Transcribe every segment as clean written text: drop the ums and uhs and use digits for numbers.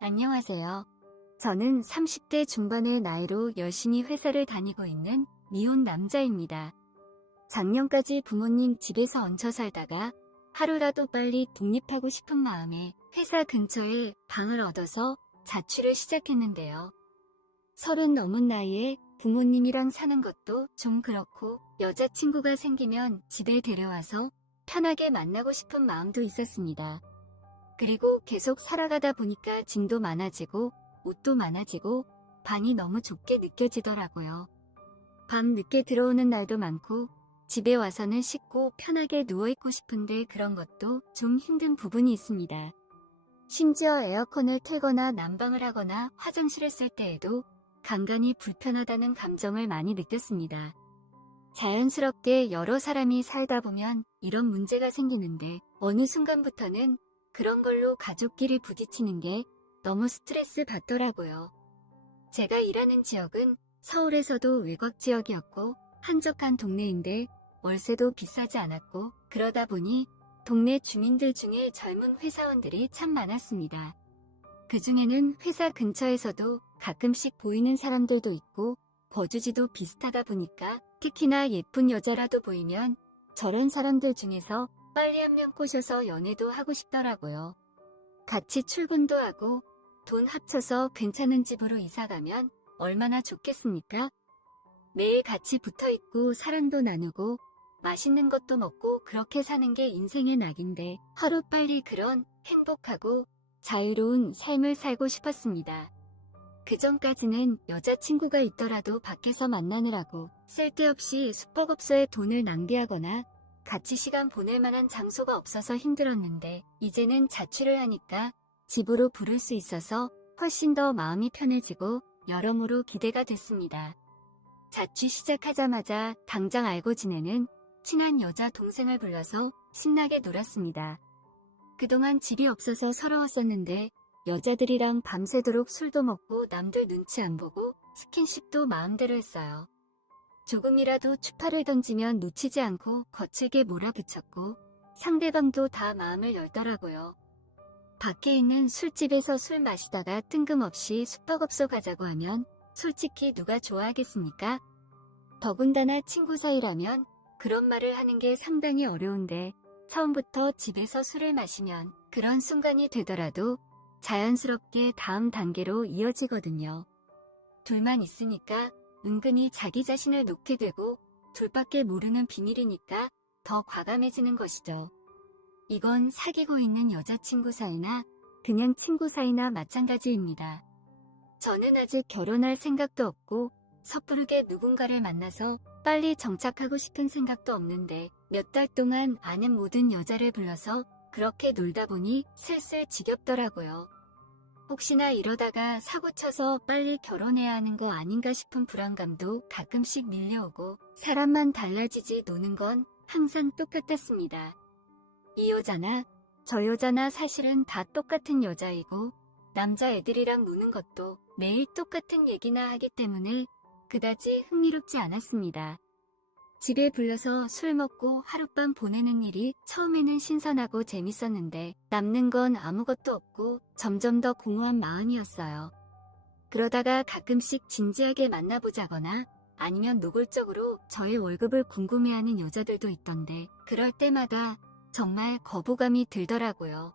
안녕하세요. 저는 30대 중반의 나이로 열심히 회사를 다니고 있는 미혼 남자입니다. 작년까지 부모님 집에서 얹혀 살다가 하루라도 빨리 독립하고 싶은 마음에 회사 근처에 방을 얻어서 자취를 시작했는데요. 30 넘은 나이에 부모님이랑 사는 것도 좀 그렇고 여자친구가 생기면 집에 데려와서 편하게 만나고 싶은 마음도 있었습니다. 그리고 계속 살아가다 보니까 짐도 많아지고 옷도 많아지고 방이 너무 좁게 느껴지더라고요. 밤 늦게 들어오는 날도 많고 집에 와서는 씻고 편하게 누워있고 싶은데 그런 것도 좀 힘든 부분이 있습니다. 심지어 에어컨을 틀거나 난방을 하거나 화장실을 쓸 때에도 간간히 불편하다는 감정을 많이 느꼈습니다. 자연스럽게 여러 사람이 살다 보면 이런 문제가 생기는데 어느 순간부터는 그런 걸로 가족끼리 부딪히는 게 너무 스트레스 받더라고요. 제가 일하는 지역은 서울에서도 외곽 지역이었고 한적한 동네인데 월세도 비싸지 않았고 그러다 보니 동네 주민들 중에 젊은 회사원들이 참 많았습니다. 그 중에는 회사 근처에서도 가끔씩 보이는 사람들도 있고 거주지도 비슷하다 보니까 특히나 예쁜 여자라도 보이면 저런 사람들 중에서 빨리 한 명 꼬셔서 연애도 하고 싶더라고요. 같이 출근도 하고 돈 합쳐서 괜찮은 집으로 이사가면 얼마나 좋겠습니까? 매일 같이 붙어있고 사랑도 나누고 맛있는 것도 먹고 그렇게 사는 게 인생의 낙인데 하루빨리 그런 행복하고 자유로운 삶을 살고 싶었습니다. 그전까지는 여자친구가 있더라도 밖에서 만나느라고 쓸데없이 숙박업소에 돈을 낭비하거나 같이 시간 보낼 만한 장소가 없어서 힘들었는데 이제는 자취를 하니까 집으로 부를 수 있어서 훨씬 더 마음이 편해지고 여러모로 기대가 됐습니다. 자취 시작하자마자 당장 알고 지내는 친한 여자 동생을 불러서 신나게 놀았습니다. 그동안 집이 없어서 서러웠었는데 여자들이랑 밤새도록 술도 먹고 남들 눈치 안 보고 스킨십도 마음대로 했어요. 조금이라도 추파를 던지면 놓치지 않고 거칠게 몰아붙였고 상대방도 다 마음을 열더라고요. 밖에 있는 술집에서 술 마시다가 뜬금없이 숙박업소 가자고 하면 솔직히 누가 좋아하겠습니까? 더군다나 친구 사이라면 그런 말을 하는 게 상당히 어려운데 처음부터 집에서 술을 마시면 그런 순간이 되더라도 자연스럽게 다음 단계로 이어지거든요. 둘만 있으니까 은근히 자기 자신을 놓게 되고 둘밖에 모르는 비밀이니까 더 과감해지는 것이죠. 이건 사귀고 있는 여자친구 사이나 그냥 친구 사이나 마찬가지입니다. 저는 아직 결혼할 생각도 없고 섣부르게 누군가를 만나서 빨리 정착하고 싶은 생각도 없는데 몇 달 동안 아는 모든 여자를 불러서 그렇게 놀다 보니 슬슬 지겹더라고요. 혹시나 이러다가 사고쳐서 빨리 결혼해야 하는 거 아닌가 싶은 불안감도 가끔씩 밀려오고 사람만 달라지지 노는 건 항상 똑같았습니다. 이 여자나 저 여자나 사실은 다 똑같은 여자이고 남자애들이랑 노는 것도 매일 똑같은 얘기나 하기 때문에 그다지 흥미롭지 않았습니다. 집에 불러서 술 먹고 하룻밤 보내는 일이 처음에는 신선하고 재밌었는데 남는 건 아무것도 없고 점점 더 공허한 마음이었어요. 그러다가 가끔씩 진지하게 만나보자거나 아니면 노골적으로 저의 월급을 궁금해하는 여자들도 있던데 그럴 때마다 정말 거부감이 들더라고요.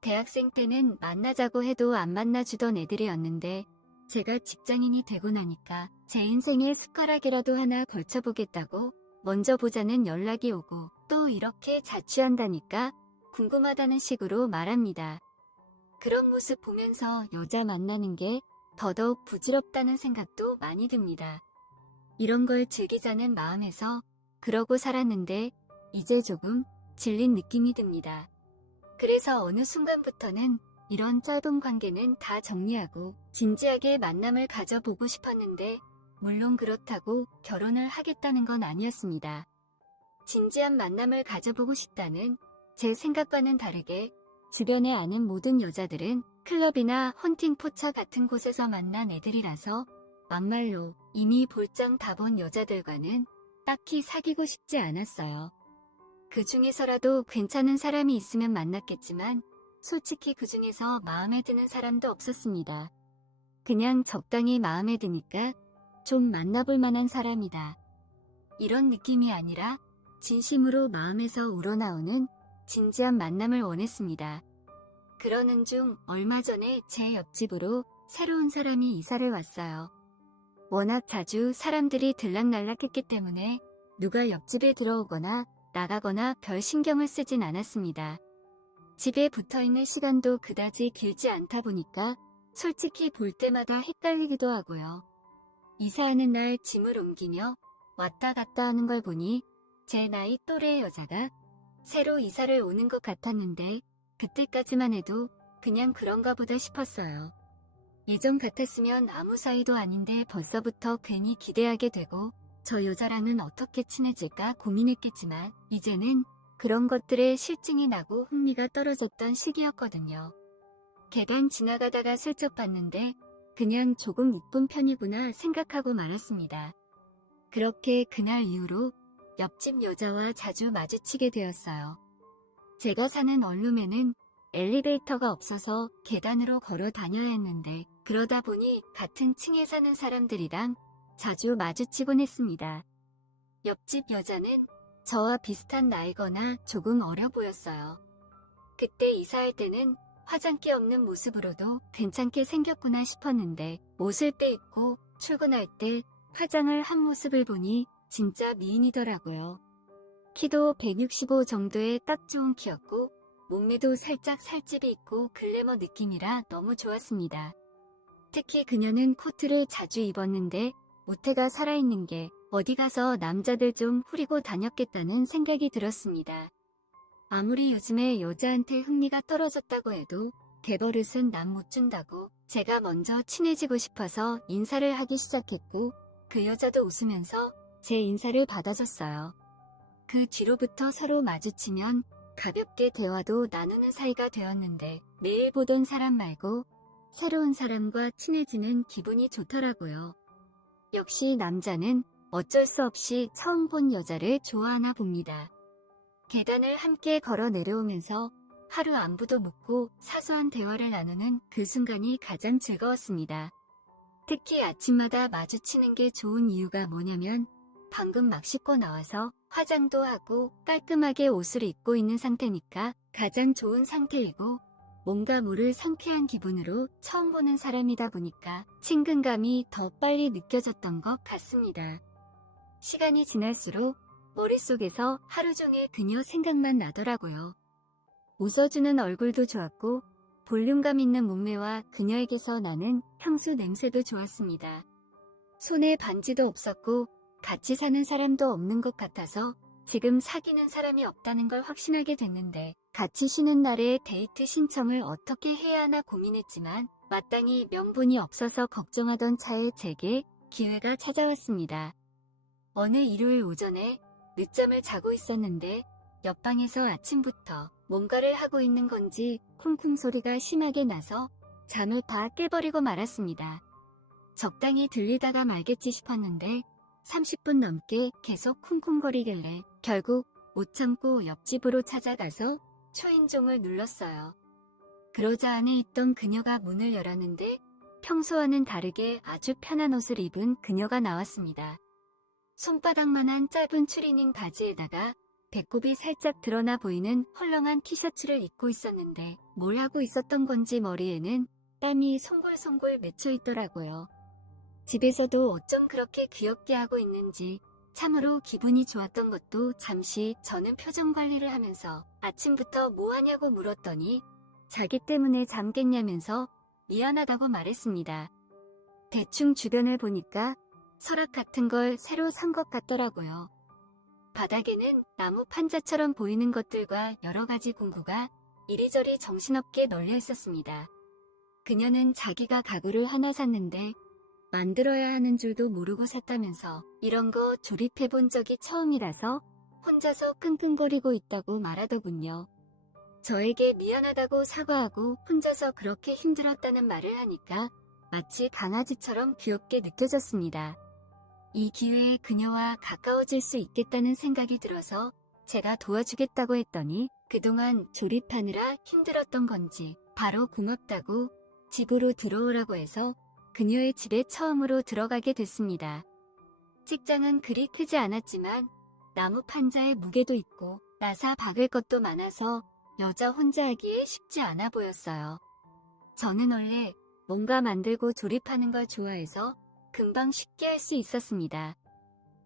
대학생 때는 만나자고 해도 안 만나주던 애들이었는데 제가 직장인이 되고 나니까 제 인생에 숟가락이라도 하나 걸쳐보겠다고 먼저 보자는 연락이 오고 또 이렇게 자취한다니까 궁금하다는 식으로 말합니다. 그런 모습 보면서 여자 만나는 게 더더욱 부질없다는 생각도 많이 듭니다. 이런 걸 즐기자는 마음에서 그러고 살았는데 이제 조금 질린 느낌이 듭니다. 그래서 어느 순간부터는 이런 짧은 관계는 다 정리하고 진지하게 만남을 가져보고 싶었는데 물론 그렇다고 결혼을 하겠다는 건 아니었습니다. 진지한 만남을 가져보고 싶다는 제 생각과는 다르게 주변에 아는 모든 여자들은 클럽이나 헌팅 포차 같은 곳에서 만난 애들이라서 막말로 이미 볼장 다 본 여자들과는 딱히 사귀고 싶지 않았어요. 그 중에서라도 괜찮은 사람이 있으면 만났겠지만 솔직히 그 중에서 마음에 드는 사람도 없었습니다. 그냥 적당히 마음에 드니까 좀 만나볼 만한 사람이다. 이런 느낌이 아니라 진심으로 마음에서 우러나오는 진지한 만남을 원했습니다. 그러는 중 얼마 전에 제 옆집으로 새로운 사람이 이사를 왔어요. 워낙 자주 사람들이 들락날락했기 때문에 누가 옆집에 들어오거나 나가거나 별 신경을 쓰진 않았습니다. 집에 붙어있는 시간도 그다지 길지 않다 보니까 솔직히 볼 때마다 헷갈리기도 하고요. 이사하는 날 짐을 옮기며 왔다 갔다 하는 걸 보니 제 나이 또래의 여자가 새로 이사를 오는 것 같았는데 그때까지만 해도 그냥 그런가 보다 싶었어요. 예전 같았으면 아무 사이도 아닌데 벌써부터 괜히 기대하게 되고 저 여자랑은 어떻게 친해질까 고민했겠지만 이제는 그런 것들에 실증이 나고 흥미가 떨어졌던 시기였거든요. 계단 지나가다가 슬쩍 봤는데 그냥 조금 이쁜 편이구나 생각하고 말았습니다. 그렇게 그날 이후로 옆집 여자와 자주 마주치게 되었어요. 제가 사는 원룸에는 엘리베이터가 없어서 계단으로 걸어 다녀야 했는데 그러다 보니 같은 층에 사는 사람들이랑 자주 마주치곤 했습니다. 옆집 여자는 저와 비슷한 나이거나 조금 어려 보였어요. 그때 이사할 때는 화장기 없는 모습으로도 괜찮게 생겼구나 싶었는데 옷을 빼입고 출근할 때 화장을 한 모습을 보니 진짜 미인이더라고요. 키도 165 정도의 딱 좋은 키였고 몸매도 살짝 살집이 있고 글래머 느낌이라 너무 좋았습니다. 특히 그녀는 코트를 자주 입었는데 모태가 살아있는 게 어디 가서 남자들 좀 후리고 다녔겠다는 생각이 들었습니다. 아무리 요즘에 여자한테 흥미가 떨어졌다고 해도 대버릇은 남 못 준다고 제가 먼저 친해지고 싶어서 인사를 하기 시작했고 그 여자도 웃으면서 제 인사를 받아줬어요. 그 뒤로부터 서로 마주치면 가볍게 대화도 나누는 사이가 되었는데 매일 보던 사람 말고 새로운 사람과 친해지는 기분이 좋더라고요. 역시 남자는 어쩔 수 없이 처음 본 여자를 좋아하나 봅니다. 계단을 함께 걸어 내려오면서 하루 안부도 묻고 사소한 대화를 나누는 그 순간이 가장 즐거웠습니다. 특히 아침마다 마주치는 게 좋은 이유가 뭐냐면 방금 막 씻고 나와서 화장도 하고 깔끔하게 옷을 입고 있는 상태니까 가장 좋은 상태이고 뭔가 모를 상쾌한 기분으로 처음 보는 사람이다 보니까 친근감이 더 빨리 느껴졌던 것 같습니다. 시간이 지날수록 머릿속에서 하루 종일 그녀 생각만 나더라고요. 웃어주는 얼굴도 좋았고 볼륨감 있는 몸매와 그녀에게서 나는 향수 냄새도 좋았습니다. 손에 반지도 없었고 같이 사는 사람도 없는 것 같아서 지금 사귀는 사람이 없다는 걸 확신하게 됐는데 같이 쉬는 날에 데이트 신청을 어떻게 해야 하나 고민했지만 마땅히 명분이 없어서 걱정하던 차에 제게 기회가 찾아왔습니다. 어느 일요일 오전에 늦잠을 자고 있었는데 옆방에서 아침부터 뭔가를 하고 있는 건지 쿵쿵 소리가 심하게 나서 잠을 다 깨버리고 말았습니다. 적당히 들리다가 말겠지 싶었는데 30분 넘게 계속 쿵쿵거리길래 결국 못 참고 옆집으로 찾아가서 초인종을 눌렀어요. 그러자 안에 있던 그녀가 문을 열었는데 평소와는 다르게 아주 편한 옷을 입은 그녀가 나왔습니다. 손바닥만한 짧은 추리닝 바지에다가 배꼽이 살짝 드러나 보이는 헐렁한 티셔츠를 입고 있었는데 뭘 하고 있었던 건지 머리에는 땀이 송골송골 맺혀 있더라고요. 집에서도 어쩜 그렇게 귀엽게 하고 있는지 참으로 기분이 좋았던 것도 잠시 저는 표정 관리를 하면서 아침부터 뭐 하냐고 물었더니 자기 때문에 잠겠냐면서 미안하다고 말했습니다. 대충 주변을 보니까 서랍 같은 걸 새로 산 것 같더라고요. 바닥에는 나무 판자처럼 보이는 것들과 여러 가지 공구가 이리저리 정신없게 널려 있었습니다. 그녀는 자기가 가구를 하나 샀는데 만들어야 하는 줄도 모르고 샀다면서 이런 거 조립해 본 적이 처음이라서 혼자서 끙끙거리고 있다고 말하더군요. 저에게 미안하다고 사과하고 혼자서 그렇게 힘들었다는 말을 하니까 마치 강아지처럼 귀엽게 느껴졌습니다. 이 기회에 그녀와 가까워질 수 있겠다는 생각이 들어서 제가 도와주겠다고 했더니 그동안 조립하느라 힘들었던 건지 바로 고맙다고 집으로 들어오라고 해서 그녀의 집에 처음으로 들어가게 됐습니다. 책장은 그리 크지 않았지만 나무 판자의 무게도 있고 나사 박을 것도 많아서 여자 혼자 하기에 쉽지 않아 보였어요. 저는 원래 뭔가 만들고 조립하는 걸 좋아해서 금방 쉽게 할 수 있었습니다.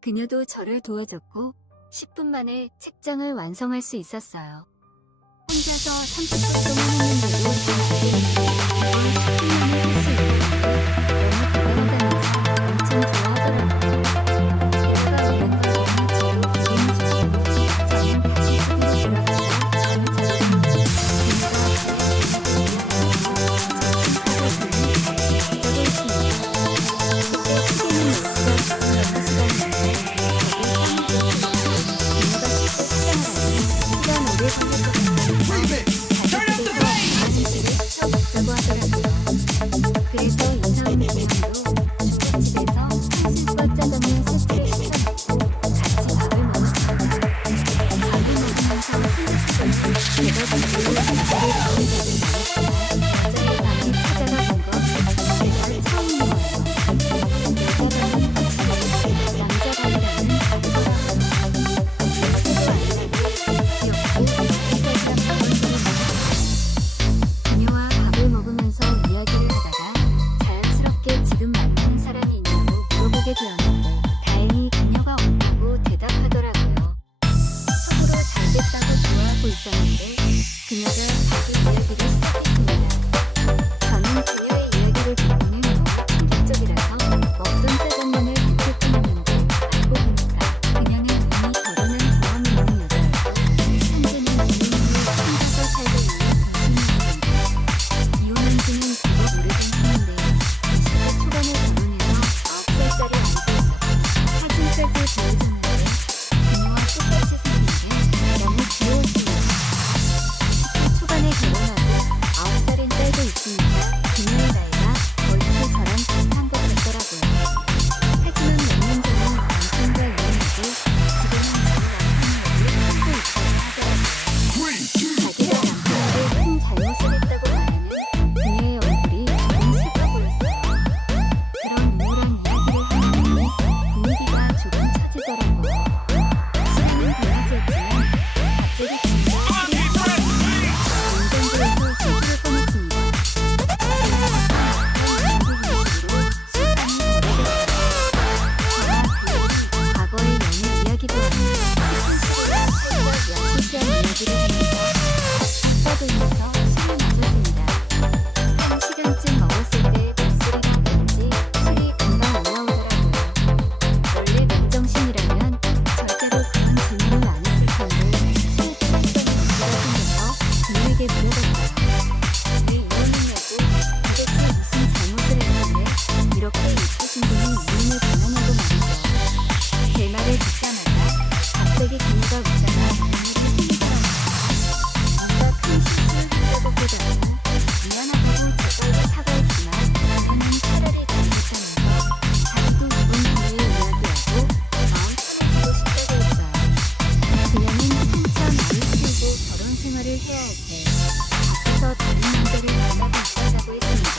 그녀도 저를 도와줬고 10분 만에 책장을 완성할 수 있었어요. 혼자서 30분 동안 했는데도 잘 안 되는데 이걸 10분 만에 할 수 있다는 게 너무 대단하다면서 엄청 좋아하더라고요. 게다가 오는 걸 너무 저도 기분이 좋고 저는 다시 집으로 돌아가서 잠을 자고 그녀가 저의 자고 있습니다. 그때 시계는 6시가 넘는 시간이었는데 시간 오래 걸릴 것 같다면서 가족들에서 먹자고 하더라고요. 그래서 인사하는 동안도 중국집에서 한술과 짜장면 세트를 시켜먹고 같이 밥을 먹었습니다. 밥을 먹으면서 생각해보니 제가 집으로 여자를 부른 적은 많았지만 여자의 방에 찾아가 본 건 정말 처음인 거예요. 여자 방은 확실히 남자 방이랑은 다르더라고요. 냄새도 안 나고 귀엽고 색깔감 그런 그녀와 밥을 먹으면서 이야기를 하다가 자연스럽게 지금 만나는 사람이 있냐고 물어보게 되었는데 다행히 그녀가 없다고 대답하더라고요. 속으로 잘됐다고 좋아하고 있었는데 그녀가 자기 이야기를 시작했습니다. 저는 그녀의 이야기를 듣고는 너무 충격적이라서 먹던 짜장면을 이렇게 끊었는데 알고 보니까 그녀는 이미 결혼한 경험이 있는 여자였고 현재는 이민으로 혼자서 살고 있는 동생이었습니다. 이혼한 지는 제법 오래된 후인데 20대 초반에 결혼해서 9살짜리 아이도 있었고 사진까지 보여줬는데 그녀와 똑같이 생긴 게 너무 귀여웠습니다. 10대 초반에 결혼하고 9살인 딸도 있으니까 그녀의 나이가 거의 저랑 비슷한 것 같더라고요. 하지만 몇 년 전에 남편과 이혼하고 지금은 저희 남편이 여기를 살고 있다고 하더라고요. 자기가 남편에게 큰 잘못을 했다고 말하는 그녀의 얼굴이 조금 슬퍼 보였어요. 그런 우울한 이야기를 하는 중에 분위기가 조금 처지더라고요. 시간은 달라졌지만 갑자기 그녀가 냉장고에서 소주를 꺼냈습니다. 과거의 연애 이야기도 아닌 살짝 야시시한 이야기를 하면서 떠들면서 술을 마셨습니다. 1시간쯤 먹었을 때 목소리가 그런지 술이 금방 올라오더라고요. 원래 맨정신이라면 절대로 그런 질문을 안 했을 텐데 술 취했더니 문제가 생겨서 그녀에게 물어봤어요. 왜 이혼했냐고, 도대체 무슨 잘못을 했는데 이렇게 예쁘신 분이 이혼을 권하냐고 말이죠. 제 말을 듣자마자 갑자기 그녀가 웃다가 눈물이 흘리더라고요. 뭔가 큰 실수를 했다기보다는 미안하다고 제가 사과했지만 그녀는 차라리 잘못하면서 자기도 이번 기회에 이야기하고 마음 편해지고 싶다고 했어요. 그녀는 한참 아이 키우고 결혼 생활을 해야 할 때 밖에서 다른 남자를 만나고 있었다고 했습니다.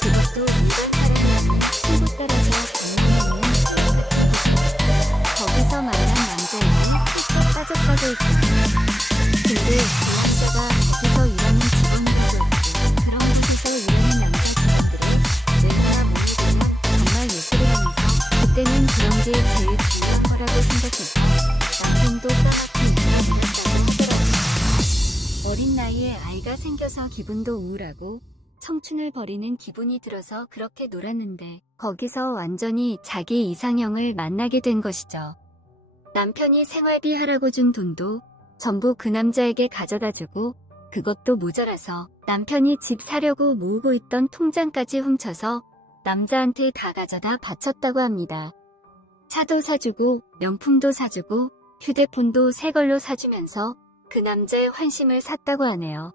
그것도 일반 사람이 아닌 친구 따라서 강남에 있는 그런 곳입니다. 거기서 만난 남자애는 훌쩍 빠졌다고 했어요. 근데 그 남자가 거기서 일하는 직원이라고 했고 그런 곳에서 일하는 남자 직원들의 외모나 몸을 보면 정말 예술이라면서 그때는 그런 게 제일 중요한 거라고 생각해서 남편도 까맣게 인간이었다고 하더라고요. 어린 나이에 아이가 생겨서 기분도 우울하고 청춘을 버리는 기분이 들어서 그렇게 놀았는데 거기서 완전히 자기 이상형을 만나게 된 것이죠. 남편이 생활비 하라고 준 돈도 전부 그 남자에게 가져다 주고 그것도 모자라서 남편이 집 사려고 모으고 있던 통장까지 훔쳐서 남자한테 다 가져다 바쳤다고 합니다. 차도 사주고 명품도 사주고 휴대폰도 새 걸로 사주면서 그 남자의 환심을 샀다고 하네요.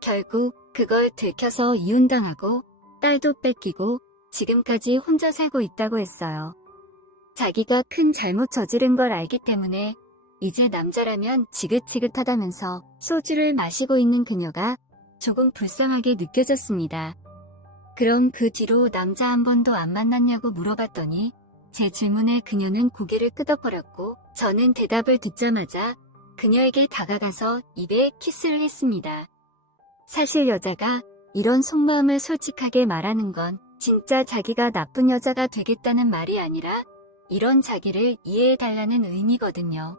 결국 그걸 들켜서 이혼당하고 딸도 뺏기고 지금까지 혼자 살고 있다고 했어요. 자기가 큰 잘못 저지른 걸 알기 때문에 이제 남자라면 지긋지긋하다면서 소주를 마시고 있는 그녀가 조금 불쌍하게 느껴졌습니다. 그럼 그 뒤로 남자 한 번도 안 만났냐고 물어봤더니 제 질문에 그녀는 고개를 끄덕거렸고 저는 대답을 듣자마자 그녀에게 다가가서 입에 키스를 했습니다. 사실 여자가 이런 속마음을 솔직하게 말하는 건 진짜 자기가 나쁜 여자가 되겠다는 말이 아니라 이런 자기를 이해해달라는 의미거든요.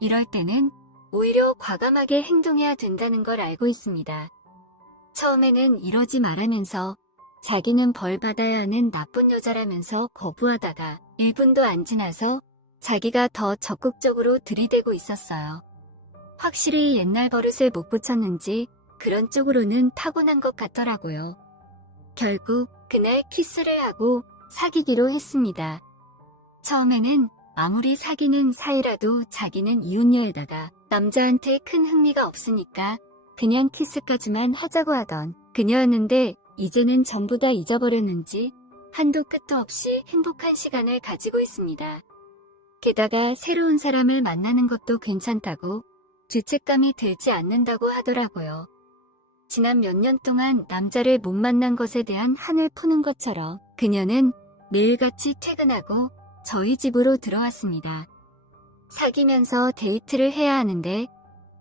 이럴 때는 오히려 과감하게 행동해야 된다는 걸 알고 있습니다. 처음에는 이러지 말라면서 자기는 벌 받아야 하는 나쁜 여자라면서 거부하다가 1분도 안 지나서 자기가 더 적극적으로 들이대고 있었어요. 확실히 옛날 버릇을 못 고쳤는지 그런 쪽으로는 타고난 것 같더라고요. 결국 그날 키스를 하고 사귀기로 했습니다. 처음에는 아무리 사귀는 사이라도 자기는 이혼녀에다가 남자한테 큰 흥미가 없으니까 그냥 키스까지만 하자고 하던 그녀였는데 이제는 전부 다 잊어버렸는지 한도 끝도 없이 행복한 시간을 가지고 있습니다. 게다가 새로운 사람을 만나는 것도 괜찮다고 죄책감이 들지 않는다고 하더라고요. 지난 몇 년 동안 남자를 못 만난 것에 대한 한을 푸는 것처럼 그녀는 매일같이 퇴근하고 저희 집으로 들어왔습니다. 사귀면서 데이트를 해야 하는데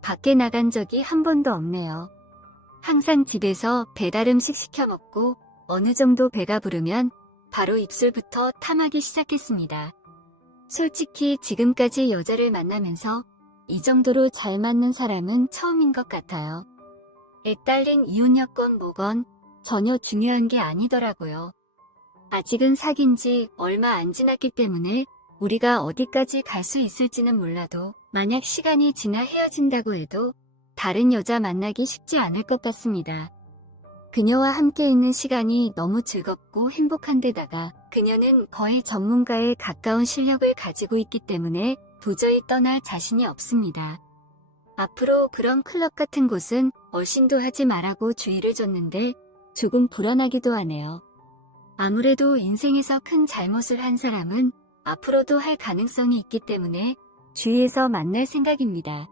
밖에 나간 적이 한 번도 없네요. 항상 집에서 배달 음식 시켜 먹고 어느 정도 배가 부르면 바로 입술부터 탐하기 시작했습니다. 솔직히 지금까지 여자를 만나면서 이 정도로 잘 맞는 사람은 처음인 것 같아요. 애 딸린 이혼녀건 뭐건 전혀 중요한 게 아니더라고요. 아직은 사귄 지 얼마 안 지났기 때문에 우리가 어디까지 갈 수 있을지는 몰라도 만약 시간이 지나 헤어진다고 해도 다른 여자 만나기 쉽지 않을 것 같습니다. 그녀와 함께 있는 시간이 너무 즐겁고 행복한 데다가 그녀는 거의 전문가에 가까운 실력을 가지고 있기 때문에 도저히 떠날 자신이 없습니다. 앞으로 그런 클럽 같은 곳은 얼씬도 하지 말라고 주의를 줬는데 조금 불안하기도 하네요. 아무래도 인생에서 큰 잘못을 한 사람은 앞으로도 할 가능성이 있기 때문에 주위에서 만날 생각입니다.